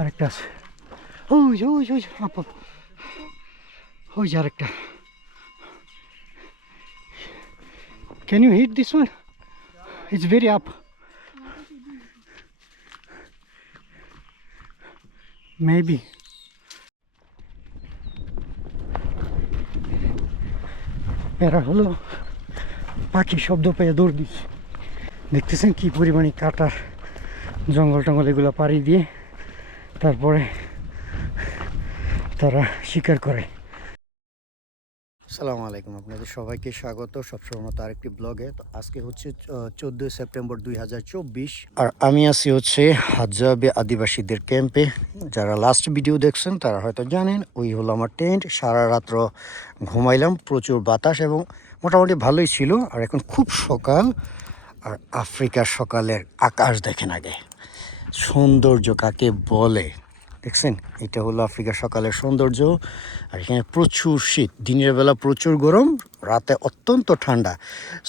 আরেকটা আছে। ওই ওই ওই আপ। ওই যে আরেকটা। Can you hit this one it's very up maybe এরা হলো পাখি শব্দ পেয়ে দৌড় দিচ্ছে। দেখতেছেন কি পরিমাণে কাটার জঙ্গল টঙ্গল এগুলো পাড়ি দিয়ে। তারপরে তারা শিকার করে। সালামু আলাইকুম, আপনাদের সবাইকে স্বাগত সবসময় মতো আরেকটি ব্লগে। তো আজকে হচ্ছে চোদ্দোই সেপ্টেম্বর দুই হাজার চব্বিশ, আর আমি আছি হচ্ছে হাজাবে আদিবাসীদের ক্যাম্পে। যারা লাস্ট ভিডিও দেখছেন, তারা হয়তো জানেন, ওই হলো আমার টেন্ট সারা রাত্র ঘুমাইলাম, প্রচুর বাতাস এবং মোটামুটি ভালোই ছিল। আর এখন খুব সকাল, আর আফ্রিকার সকালের আকাশ দেখেন আগে। সৌন্দর্য কাকে বলে? দেখছেন? এটা হলো আফ্রিকার সকালের সৌন্দর্য। আর এখানে প্রচুর শীত। দিনের বেলা প্রচুর গরম রাতে অত্যন্ত ঠান্ডা।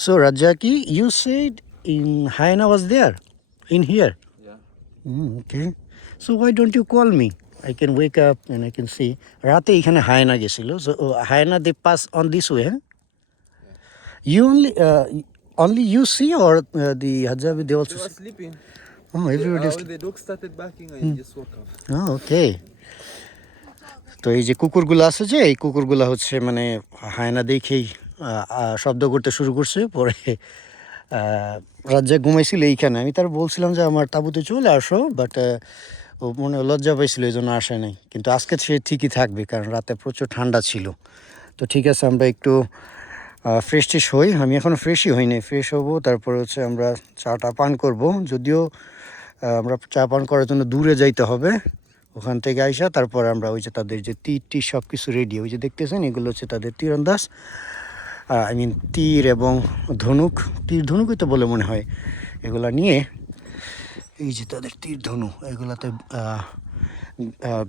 So Razzaqi you said in hyena was there in here. Okay so why don't you call me I can wake up and I can see রাতে এখানে হায়না গেছিল। So hyena they pass on this way হ্যাঁ? You only only you see or the হাজাবি they also sleeping. Oh, everybody is the dog started barking, I just woke up. Okay তো এই যে কুকুরগুলো আছে যে এই কুকুরগুলো হচ্ছে মানে হায়না দেখেই শব্দ করতে শুরু করছে। পরে রাজ্জাক ঘুমাইছিল এইখানে। আমি তার বলছিলাম যে আমার তাঁবুতে চলে আসো। বাট ও মনে লজ্জা পাইছিল এই জন্য আসে নাই। কিন্তু আজকে সে ঠিকই থাকবে কারণ রাতে প্রচুর ঠান্ডা ছিল। তো ঠিক আছে আমরা একটু ফ্রেশ টেশ হই। আমি এখনও ফ্রেশই হইনি ফ্রেশ হব তারপর হচ্ছে আমরা চাটা পান করব। যদিও আমরা চা পান করার জন্য দূরে যাইতে হবে। ওখান থেকে আইসা তারপর আমরা ওই যে তাদের যে তীর টির সব কিছু রেডি ওই যে দেখতেছেন? এগুলো হচ্ছে তাদের তীরন্দাজ। আই মিন তীর এবং ধনুক। তীর ধনুকই তো বলে মনে হয়। এগুলা নিয়ে এই যে তাদের তীর ধনু, এগুলাতে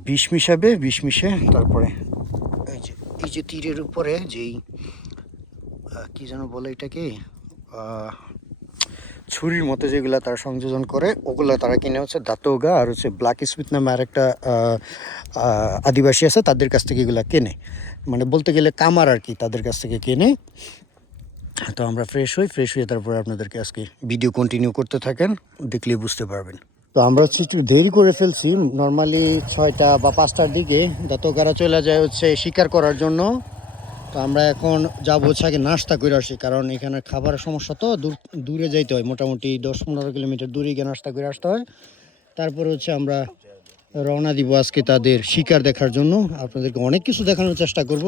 বিষ মিশাবে, বিষ মিশে তারপরে এই যে এই যে তীরের উপরে যেই কী যেন বলে এটাকে? ছুরির মতো যেগুলো তারা সংযোজন করে, ওগুলো তারা কিনে হচ্ছে দাতোগা আর হচ্ছে ব্ল্যাক স্মিথ নামে আরেকটা আদিবাসী আছে, তাদের কাছ থেকে এগুলো কেনে। মানে বলতে গেলে কামার আর কি, তাদের কাছ থেকে কেনে। তো আমরা ফ্রেশ হই ফ্রেশ হয়ে তারপরে আপনাদেরকে আজকে ভিডিও কন্টিনিউ করতে থাকেন, দেখলেই বুঝতে পারবেন। তো আমরা হচ্ছে একটু দেরি করে ফেলছি। নর্মালি ছয়টা বা পাঁচটার দিকে দাতোগারা চলে যায় হচ্ছে শিকার করার জন্য। তো আমরা এখন যাব হচ্ছে আগে নাস্তা করে আসি কারণ এখানে খাবারের সমস্যা তো দূর যাইতে হয় মোটামুটি দশ পনেরো কিলোমিটার দূরে গিয়ে নাস্তা করে আসতে হয়। তারপরে হচ্ছে আমরা রওনা দিব আজকে তাদের শিকার দেখার জন্য। আপনাদেরকে অনেক কিছু দেখানোর চেষ্টা করব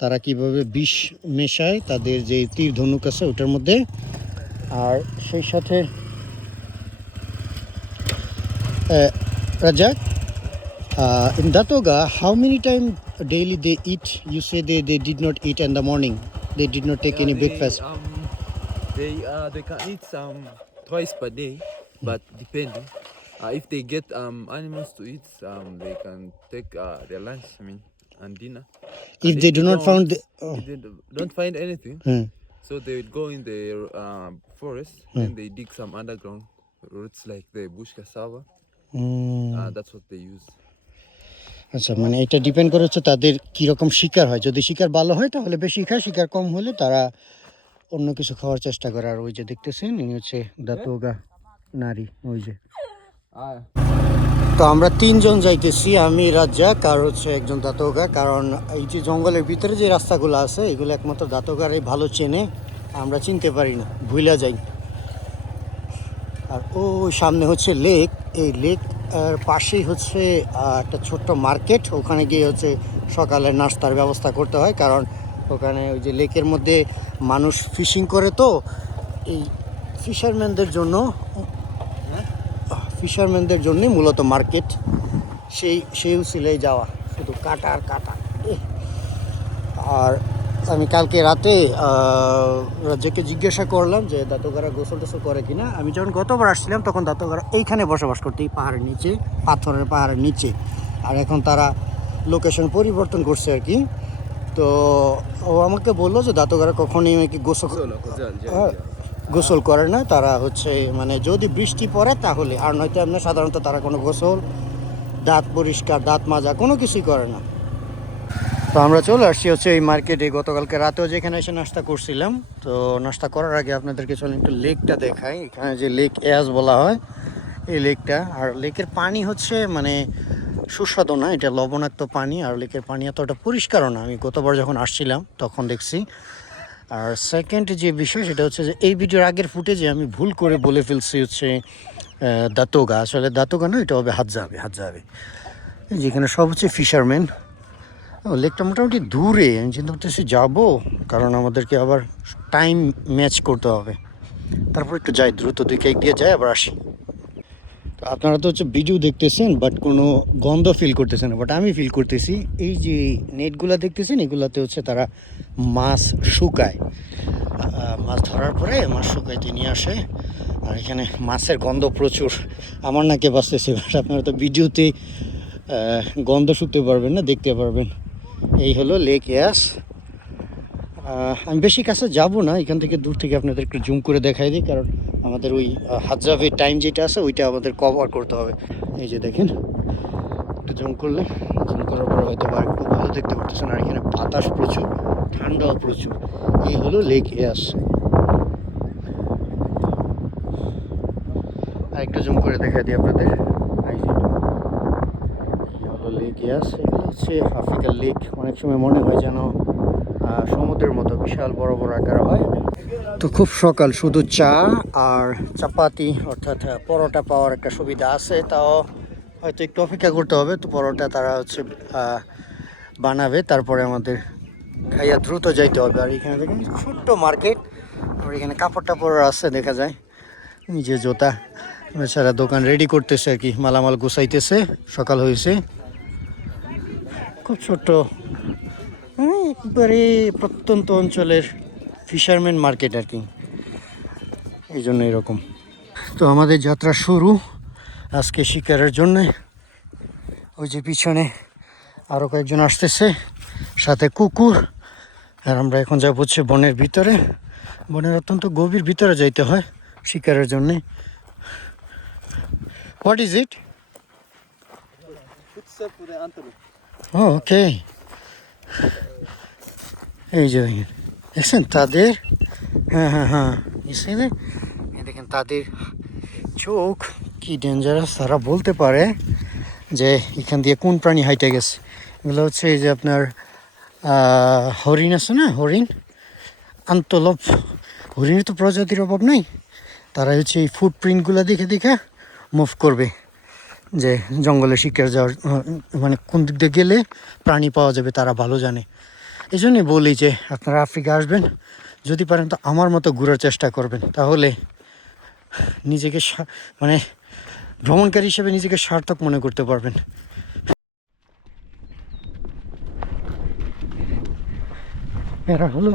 তারা কীভাবে বিষ মেশায় তাদের যে তীর ধনুক আছে ওটার মধ্যে। আর সেই সাথে Uh, in Datoga, how many times daily they eat? You say they, they did not eat in the morning. They did not take Yeah, any they, breakfast. Um, they uh, they can eat um twice per day, but depending. Uh, if they get um animals to eat, um they can take uh, their lunch. I mean, and dinner. if And they do not found, the, oh, they do- don't find anything, hmm, so they would go in the uh, forest and they dig some underground roots like the bush cassava. hmm. Uh, that's what they use. আচ্ছা মানে এটা depend করে হচ্ছে তাদের কীরকম শিকার হয়। যদি শিকার ভালো হয় তাহলে বেশি খায় শিকার কম হলে তারা অন্য কিছু খাওয়ার চেষ্টা করে। আর ওই যে দেখতেছেন ইনি হচ্ছে দাতোগা নারী ওই যে। তো আমরা তিনজন যাইতেছি আমি রাজ্জাক আর হচ্ছে একজন দাতোগা কারণ এই যে জঙ্গলের ভিতরে যে রাস্তাগুলো আছে এগুলো একমাত্র দাতোগারাই ভালো চেনে। আমরা চিনতে পারি না ভুলা যাই। আর ও সামনে হচ্ছে লেক এই লেক পাশেই হচ্ছে একটা ছোট্ট মার্কেট। ওখানে গিয়ে হচ্ছে সকালের নাস্তার ব্যবস্থা করতে হয়। কারণ ওখানে ওই যে লেকের মধ্যে মানুষ ফিশিং করে তো, এই ফিশারম্যানদের জন্য ফিশারম্যানদের জন্যই মূলত মার্কেট। সেই সেই উচিলেই যাওয়া। শুধু কাটা। আর কাটা আর আমি কালকে রাতে রাজ্যকে জিজ্ঞাসা করলাম যে দাতোগারা গোসল টোসল করে কিনা। আমি যখন গতবার আসছিলাম তখন দাতোগারা এইখানে বসবাস করতে এই পাহাড়ের নিচে পাথরের পাহাড়ের নিচে। আর এখন তারা লোকেশন পরিবর্তন করছে আর কি। তো ও আমাকে বলল যে দাতোগারা কখনই নাকি গোসল হ্যাঁ, গোসল করে না। তারা হচ্ছে মানে যদি বৃষ্টি পড়ে তাহলে আর নয়তো এমনি সাধারণত তারা কোনো গোসল দাঁত পরিষ্কার দাঁত মাজা কোনো কিছুই করে না। তো আমরা চলে আসছি হচ্ছে এই মার্কেটে গতকালকে রাতেও যেখানে এসে নাস্তা করছিলাম, তো নাস্তা করার আগে আপনাদেরকে চলে একটু লেকটা দেখাই। এখানে যে লেক এয়াজ বলা হয়, এই লেকটা আর লেকের পানি হচ্ছে মানে সুস্বাদু না, এটা লবণাক্ত পানি, আর লেকের পানি এতটা পরিষ্কারও না। আমি গতবার যখন আসছিলাম, তখন দেখছি। আর সেকেন্ড যে বিষয়, সেটা হচ্ছে যে এই ভিডিওর আগের ফুটেজে আমি ভুল করে বলে ফেলছি হচ্ছে দাঁতগা। আসলে দাঁতগা না, এটা হবে হাত যাবে হাত যাবে যেখানে সব হচ্ছে ফিশারম্যান লেকটা মোটামুটি দূরে, আমি চিন্তা করতেছি যাব, কারণ আমাদেরকে আবার টাইম ম্যাচ করতে হবে। তারপর একটু যাই, দ্রুত দুই কেক দিয়ে যাই আবার আসি। তো আপনারা তো হচ্ছে ভিডিও দেখতেছেন বাট কোনো গন্ধ ফিল করতেছেন বাট আমি ফিল করতেছি, এই যে নেটগুলো দেখতেছেন, এগুলাতে হচ্ছে তারা মাছ শুকায়। মাছ ধরার পরে মাছ শুকাইতে নিয়ে আসে, আর এখানে মাছের গন্ধ প্রচুর। আমার নাকে বাঁচতেছে বাট আপনারা তো ভিডিওতে গন্ধ শুকতে পারবেন না, দেখতে পারবেন। এই হলো লেক ইয়াস আমি বেশি কাছে যাব না, এখান থেকে দূর থেকে আপনাদের একটু জুম করে দেখাই দিই, কারণ আমাদের ওই হাজাবের টাইম যেটা আছে, ওইটা আমাদের কভার করতে হবে। এই যে দেখেন, একটু জুম করলে জুম করার পর হয়তো বা খুব ভালো দেখতে পারতেছেন, আর এখানে বাতাস প্রচুর, ঠান্ডাও প্রচুর। এই হলো লেক ইয়াস আর একটু জুম করে দেখাই দিই আপনাদের। এই হলো লেক ইয়াস হচ্ছে আফ্রিকার লেক অনেক সময় মনে হয় যেন সমুদ্রের মতো বিশাল বড় বড় আকার হয়। তো খুব সকাল, শুধু চা আর চাপাতি, অর্থাৎ পরোটা পাওয়ার একটা সুবিধা আছে। তাও হয়তো একটু অপেক্ষা করতে হবে। তো পরোটা তারা হচ্ছে বানাবে। তারপরে আমাদের খাইয়া দ্রুত যাইতে হবে। আর এখানে দেখেন, ছোট্ট মার্কেট। আর এখানে কাপড় টাপড় আছে, দেখা যায়। যে জুতা, বেচারা দোকান রেডি করতেছে আর কি। মালামাল গুছাইতেছে, সকাল হয়েছে। খুব হ্যাঁ, একবারে প্রত্যন্ত অঞ্চলের ফিশারম্যান মার্কেট আর কি এই জন্য এরকম। তো আমাদের যাত্রা শুরু আজকে শিকারের জন্যে। ওই যে পিছনে আরও কয়েকজন আসতেছে সাথে কুকুর। আর আমরা এখন যা হচ্ছে বনের ভিতরে। বনের অত্যন্ত গভীর ভিতরে যাইতে হয় শিকারের জন্যে। হোয়াট ইজ ইট ওকে এই যে দেখছেন তাদের হ্যাঁ হ্যাঁ হ্যাঁ দেখেন তাদের চোখ কি ডেঞ্জারাস তারা বলতে পারে যে এখান দিয়ে কোন প্রাণী হাইটে গেছে। এগুলো হচ্ছে এই যে আপনার হরিণ আছে না, হরিণ? আন্তলভ হরিণের তো প্রজাতির অভাব নাই। তারা হচ্ছে এই ফুটপ্রিন্টগুলো দেখে দেখে মুভ করবে। যে জঙ্গলে শিকার যাওয়ার মানে কোন দিক দিয়ে গেলে প্রাণী পাওয়া যাবে তারা ভালো জানে। এই জন্যই বলি যে আপনারা আফ্রিকা আসবেন, যদি পারেন তো আমার মতো ঘোরার চেষ্টা করবেন। তাহলে নিজেকে মানে ভ্রমণকারী হিসেবে নিজেকে সার্থক মনে করতে পারবেন। এরা হলো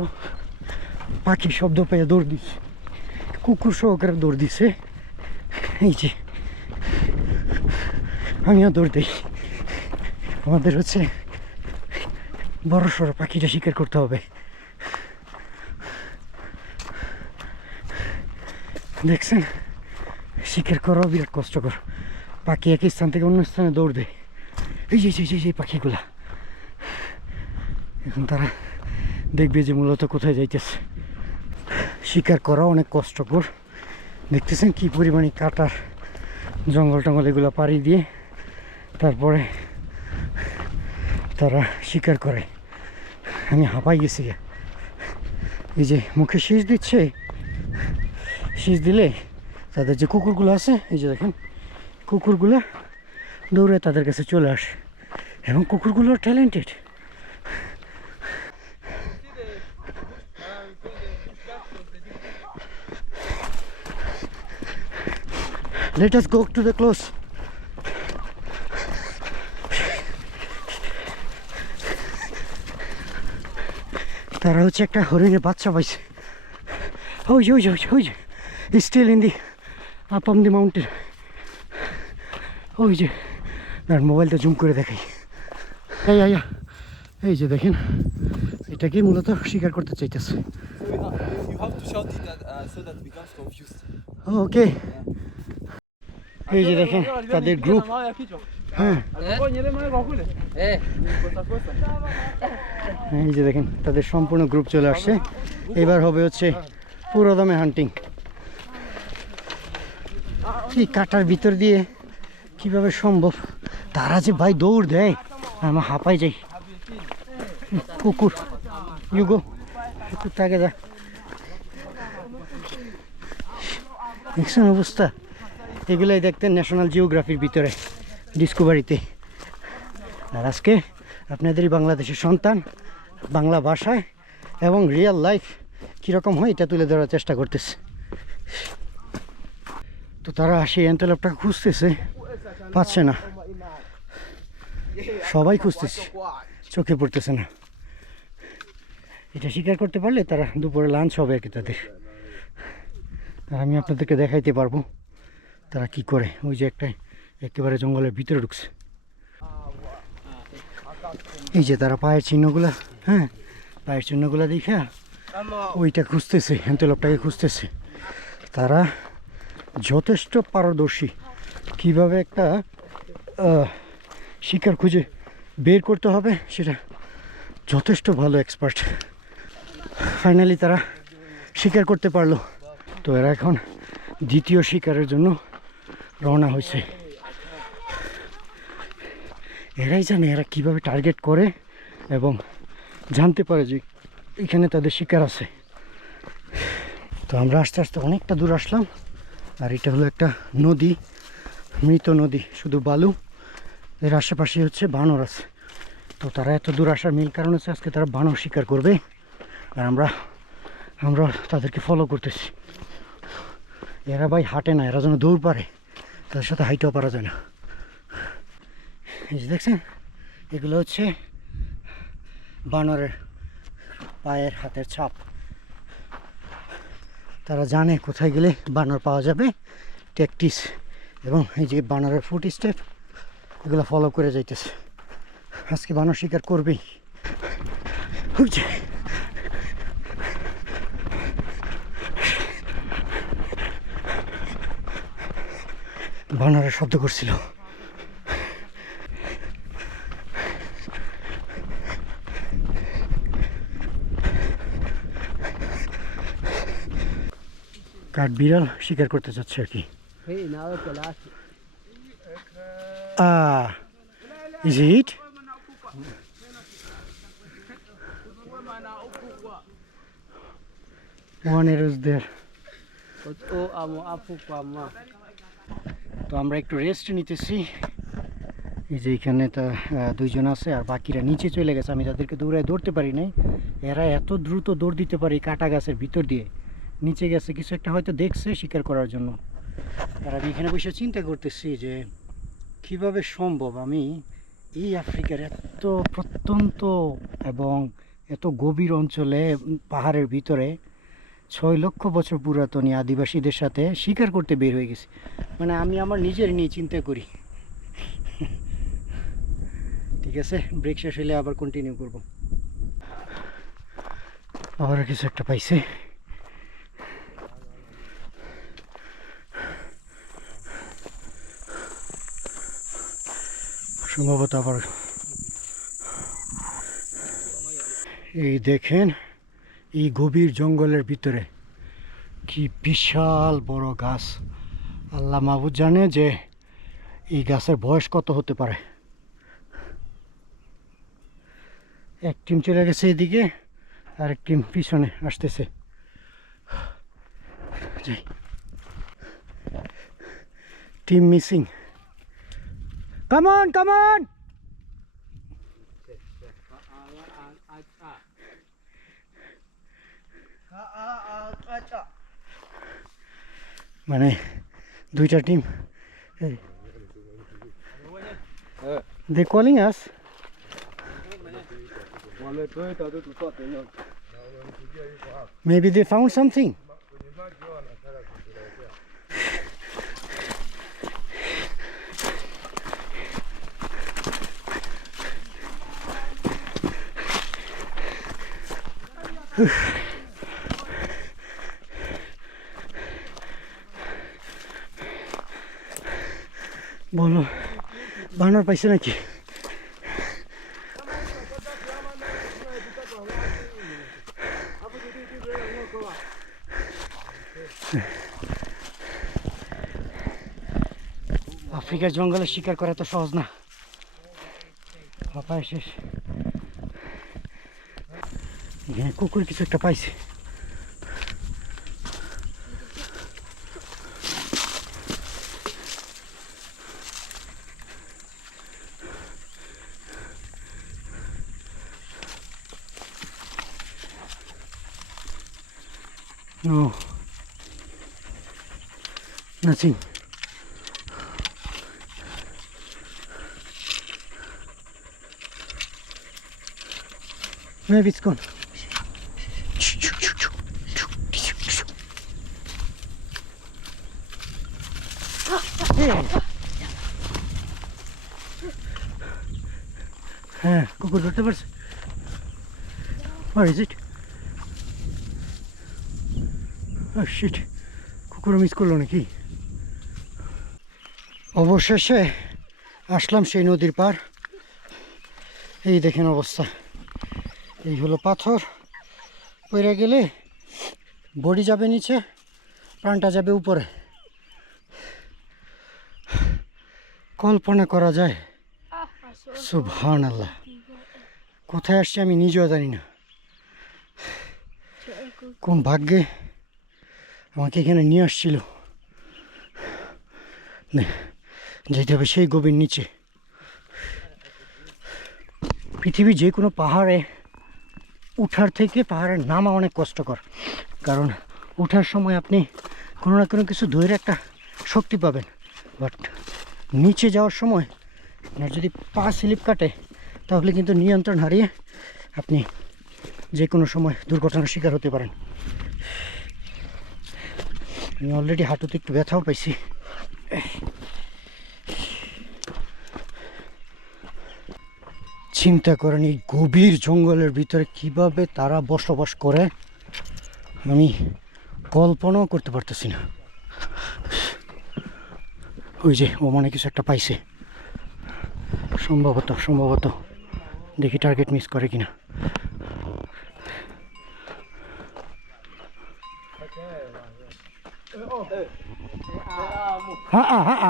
পাখি শব্দ পেয়ে দৌড় দিচ্ছে, কুকুর সহকারে দৌড় দিছে এই যে আমিও দৌড় দিই। আমাদের হচ্ছে বড় সড়ো পাখিটা শিকার করতে হবে। দেখছেন? শিকার করাও বিরাট কষ্টকর। পাখি এক স্থান থেকে অন্য স্থানে দৌড় দেয়। এই যে এই যে পাখিগুলা। এখন তারা দেখবে যে মূলত কোথায় যাইতেছে। শিকার করা অনেক কষ্টকর। দেখতেছেন কি পরিমাণে কাটার জঙ্গল টঙ্গল এগুলো পাড়ি দিয়ে তারপরে তারা শিকার করে। আমি হাঁপাই গেছি এই যে মুখে শীষ দিচ্ছে, শীষ দিলে তাদের যে কুকুরগুলো আছে, এই যে দেখেন, কুকুরগুলো দৌড়ে তাদের কাছে চলে আসে। এবং কুকুরগুলো talented Let us go to the close. তারা হচ্ছে একটা হরিণের বাচ্চা পাইছে। ওই যে, ওই যে, ওই যে, still in the up on the mountain ওই যে তার মোবাইলটা জুম করে দেখাই। এই আয়া এই যে দেখেন এটাকে মূলত স্বীকার করতে চাইতেছে. ওকে এই যে দেখেন তাদের গ্রুপ হ্যাঁ। Eh, এই যে দেখেন তাদের সম্পূর্ণ গ্রুপ চলে আসছে। এবার হবে হচ্ছে পুরো দমে হান্টিং কি কাটার ভিতর দিয়ে কীভাবে সম্ভব? তারা যে ভাই দৌড় দেয় আমার হাঁপাই যাই। কুকুর ইউগো কুকুর থাকে যা। দেখছেন অবস্থা? এগুলাই দেখতেন ন্যাশনাল জিওগ্রাফির ভিতরে। ডিসকভারিতে আর আজকে আপনাদেরই বাংলাদেশের সন্তান, বাংলা ভাষায় এবং রিয়েল লাইফ কীরকম হয় এটা তুলে ধরার চেষ্টা করতেছে। তো তারা সেই অ্যান্টেলপটা খুঁজতেছে, পাচ্ছে না। সবাই খুঁজতেছে, চোখে পড়তেছে না। এটা স্বীকার করতে পারলে তারা দুপুরে লাঞ্চ হবে আর কি তাদের। আর আমি আপনাদেরকে দেখাইতে পারব তারা কি করে। ওই যে একটা একেবারে জঙ্গলের ভিতরে ঢুকছে। এই যে তারা পায়ের চিহ্নগুলা হ্যাঁ পায়ের চিহ্নগুলা দেখা ওইটা খুঁজতেছে হ্যান্তেলপটাকে খুঁজতেছে। তারা যথেষ্ট পারদর্শী। কীভাবে একটা শিকার খুঁজে বের করতে হবে সেটা যথেষ্ট ভালো এক্সপার্ট। ফাইনালি তারা শিকার করতে পারল। তো এরা এখন দ্বিতীয় শিকারের জন্য রওনা হয়েছে। এরাই জানে এরা কীভাবে টার্গেট করে এবং জানতে পারে যে এখানে তাদের শিকার আছে। তো আমরা আস্তে আস্তে অনেকটা দূর আসলাম আর এটা হলো একটা নদী, মৃত নদী, শুধু বালু। এর আশেপাশে হচ্ছে বানর আছে। তো তারা এত দূর আসার মেন কারণ হচ্ছে আজকে তারা বানর শিকার করবে আর আমরা আমরা তাদেরকে ফলো করতেছি। এরা ভাই হাঁটে না, এরা যেন দৌড় পারে। তাদের সাথে হাইটেও পারা যায় না। যে দেখছেন, এগুলো হচ্ছে বানরের পায়ের হাতের ছাপ। তারা জানে কোথায় গেলে বানর পাওয়া যাবে, ট্যাকটিস এবং এই যে বানরের ফুট স্টেপ এগুলো ফলো করে যাইতেছে। আজকে বানর শিকার করবেই। যে। বানরের শব্দ করছিল। কাঠ বিড়াল শিকার করতে চাচ্ছে আর কি hey, now the last. Ah, is it? One arrow is there. But oh, amo apu kwa ma. তো আমরা একটু রেস্ট নিতেছি এই যে এখানে তো আহ, দুইজন আছে আর বাকিরা নিচে চলে গেছে আমি তাদেরকে দৌড়ায় ধরতে পারি নাই এরা এত দ্রুত দৌড় দিতে পারে এই কাটা গাছের ভিতর দিয়ে নিচে গেছে, কিছু একটা হয়তো দেখছে শিকার করার জন্য। আর আমি এখানে বসে চিন্তা করতেছি যে, কীভাবে সম্ভব আমি এই আফ্রিকার এত প্রত্যন্ত এবং এত গভীর অঞ্চলে, পাহাড়ের ভিতরে ছয় লক্ষ বছর পুরাতন আদিবাসীদের সাথে শিকার করতে বের হয়ে গেছি। মানে আমি আমার নিজের নিয়ে চিন্তা করি। ঠিক আছে, ব্রেক শেষ হলে আবার কন্টিনিউ করব। আবার কিছু একটা পাইছে। সম্ভবত আবার এই দেখেন, এই গভীর জঙ্গলের ভিতরে কি বিশাল বড় গাছ। আল্লাহ মাহবুদ জানে যে এই গাছের বয়স কত হতে পারে। এক টিম চলে গেছে এদিকে আর এক টিম পিছনে আসতেছে। Team missing. কামন কামন মানে দুইটা team they calling us Maybe they found something. বলো বানর পাইছে নাকি? আফ্রিকার জঙ্গলে শিকার করা তো সহজ না। পাপায় শেষ। এখানে কুকুর কিছু একটা পাইছে No. Nothing. Maybe হ্যাঁ কুকুর ধরতে পারছে। Where is it? Oh shit. কুকুর মিস করল নাকি? অবশেষে আসলাম সেই নদীর পার এই দেখেন অবস্থা। এই হলো পাথর। পড়ে গেলে বডি যাবে নিচে, প্রাণটা যাবে উপরে। কল্পনা করা যায়। সুবহান আল্লাহ কোথায় আসছে আমি নিজেও জানি না। কোন ভাগ্যে আমাকে এখানে নিয়ে আসছিল? যেতে হবে সেই গভীর নিচে। পৃথিবীর যে কোনো পাহাড়ে উঠার থেকে পাহাড়ে নামা অনেক কষ্টকর। কারণ ওঠার সময় আপনি কোনো না কোনো কিছু ধরে একটা শক্তি পাবেন। বাট নিচে যাওয়ার সময় আপনার যদি পা স্লিপ কাটে, তাহলে কিন্তু নিয়ন্ত্রণ হারিয়ে আপনি যে কোনো সময় দুর্ঘটনার শিকার হতে পারেন। আমি অলরেডি হাঁটুতে একটু ব্যথাও পাইছি। চিন্তা করেন এই গভীর জঙ্গলের ভিতরে কীভাবে তারা বসবাস করে, আমি কল্পনাও করতে পারতেছি না। ওই যে ও মনে কিছু একটা পাইছে সম্ভবত সম্ভবত দেখি টার্গেট মিস করে কিনা হ্যাঁ হ্যাঁ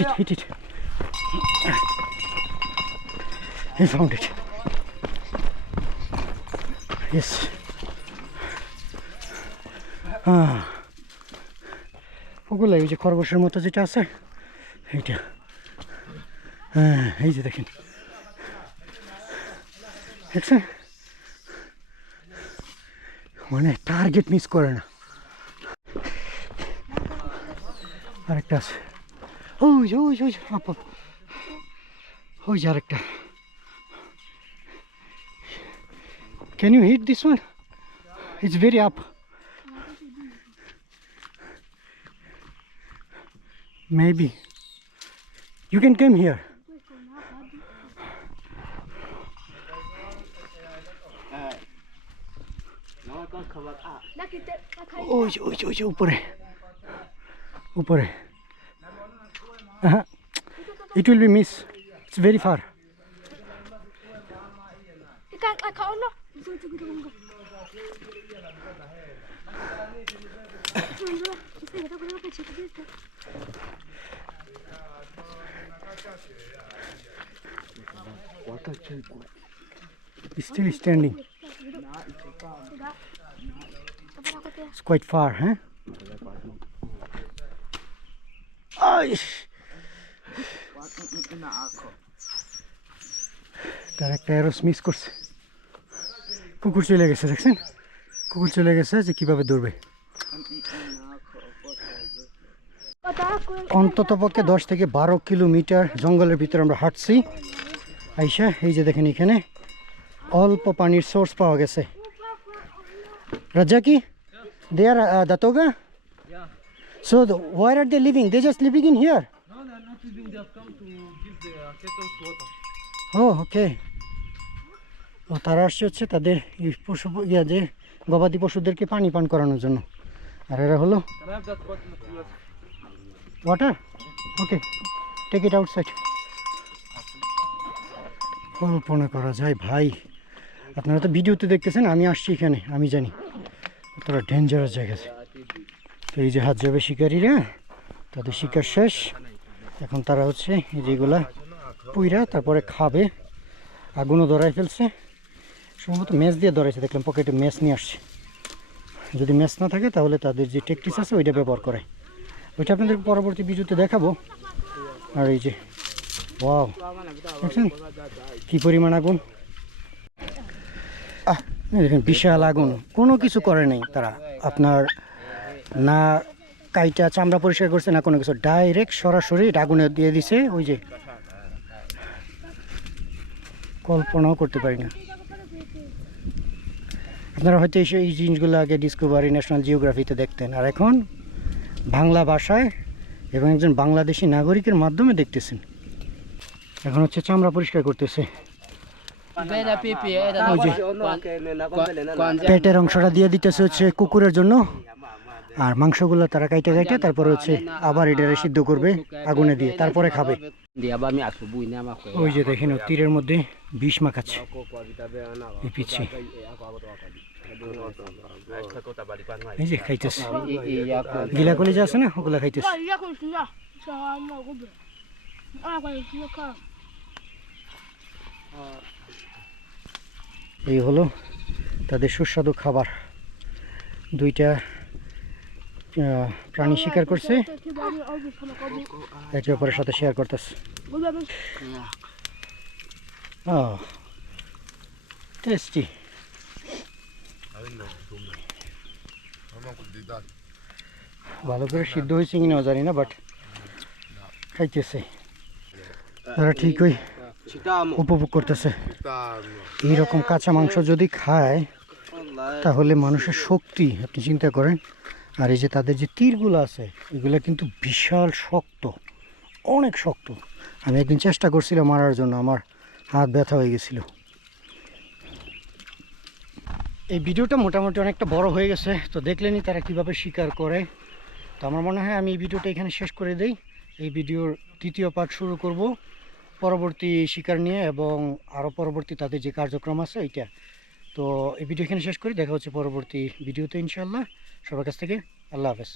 it, hit it. He found it. Yes. ওগুলো ওই যে খরগোশের মতো যেটা আছে এইটা। হ্যাঁ এই যে দেখেন। দেখছেন? মানে টার্গেট মিস করে না। আরেকটা আছে। ওই যে, ওই যে, ওই যে, আপ। ওই যে আরেকটা। Can you hit this one it's very up maybe you can came here ওই যে ওই যে ওই যে উপরে উপরে it will be miss it's very far Ikan kakak Allah. Itu itu still standing. It's quite far, huh? তার একটা অ্যারোস মিস করছে কুকুর চলে গেছে দেখছেন কুকুর চলে গেছে যে কীভাবে দৌড়বে অন্তত পক্ষে দশ থেকে বারো কিলোমিটার জঙ্গলের ভিতরে আমরা হাঁটছি। আইসা, এই যে দেখেন এখানে অল্প পানির সোর্স পাওয়া গেছে। রাজা কি? They are দাতোগা. So were are they living they just living in here. Oh okay oh, তারা আসছে হচ্ছে তাদের পশু, ইয়া যে গবাদি পশুদেরকে পানি পান করানোর জন্য। আর এরা হলো water? Okay take it outside কল্পনা করা যায়, ভাই। আপনারা তো ভিডিওতে দেখতেছেন, আমি আসছি এখানে, আমি জানি। কতটা ডেঞ্জারাস জায়গা তো এই যে হাত যাবে শিকারীরা, তাদের শিকার শেষ। এখন তারা হচ্ছে যেগুলা পুইরা, তারপরে খাবে। আগুনও ধরাই ফেলছে। সম্ভবত ম্যাচ দিয়ে ধরাইছে, দেখলাম পকেটে ম্যাচ নিয়ে আসছে। যদি ম্যাচ না থাকে, তাহলে তাদের যে টেকটিস আছে, ওইটা ব্যবহার করে। ওইটা আপনাদের পরবর্তী ভিডিওতে দেখাবো। আর এই যে, ওয়াও, দেখছেন? কি পরিমাণ আগুন? দেখেন, বিশাল আগুন। কোনো কিছু করে নাই তারা। আপনার না কাইটা চামড়া পরিষ্কার করছে, না কোনো কিছু। ডাইরেক্ট সরাসরি আগুনে দিয়ে দিছে, ওই যে। কল্পনাও করতে পারি না। আপনারা হয়তো এই জিনিসগুলো আগে ডিসকভারি ন্যাশনাল জিওগ্রাফিতে দেখতেন। আর এখন বাংলা ভাষায় এবং একজন বাংলাদেশি নাগরিকের মাধ্যমে দেখতেছেন। এখন হচ্ছে চামড়া পরিষ্কার করতেছে। পেটের অংশটা দিয়ে দিতেছে হচ্ছে কুকুরের জন্য। আর মাংসগুলো তারা কাইটে কাইটে তারপরে হচ্ছে আবার এটারে সিদ্ধ করবে আগুনে দিয়ে তারপরে খাবে। ওই যে দেখেন তীরের মধ্যে বিষ মাখাচ্ছে। এই পিছিয়ে এই যে খাইতেছে। গিলা আছে না ওগুলা খাইতেছে. এই হলো তাদের সুস্বাদু খাবার। দুইটা প্রাণী শিকার করছে। একে অপরের সাথে শেয়ার করতেছে। টেস্টি ভালো করে সিদ্ধ হয়েছে কিনা জানি না বাট খাইতেছে। তারা ঠিকই উপভোগ করতেছে। এইরকম কাঁচা মাংস যদি খায়, তাহলে মানুষের শক্তি, আপনি চিন্তা করেন আর এই যে তাদের যে তীরগুলো আছে, এগুলো কিন্তু বিশাল শক্ত, অনেক শক্ত। আমি একদিন চেষ্টা করছিলাম মারার জন্য, আমার হাত ব্যথা হয়ে গেছিল। এই ভিডিওটা মোটামুটি অনেকটা বড় হয়ে গেছে, তো দেখলেনই তারা কীভাবে শিকার করে। তো আমার মনে হয় আমি এই ভিডিওটা এখানে শেষ করে দেই। এই ভিডিওর তৃতীয় পার্ট শুরু করব, পরবর্তী শিকার নিয়ে এবং আরও পরবর্তী তাদের যে কার্যক্রম আছে, এইটা। তো এই ভিডিও এখানে শেষ করি, দেখা হচ্ছে পরবর্তী ভিডিওতে ইনশাল্লাহ সবার কাছ থেকে আল্লাহ হাফেজ।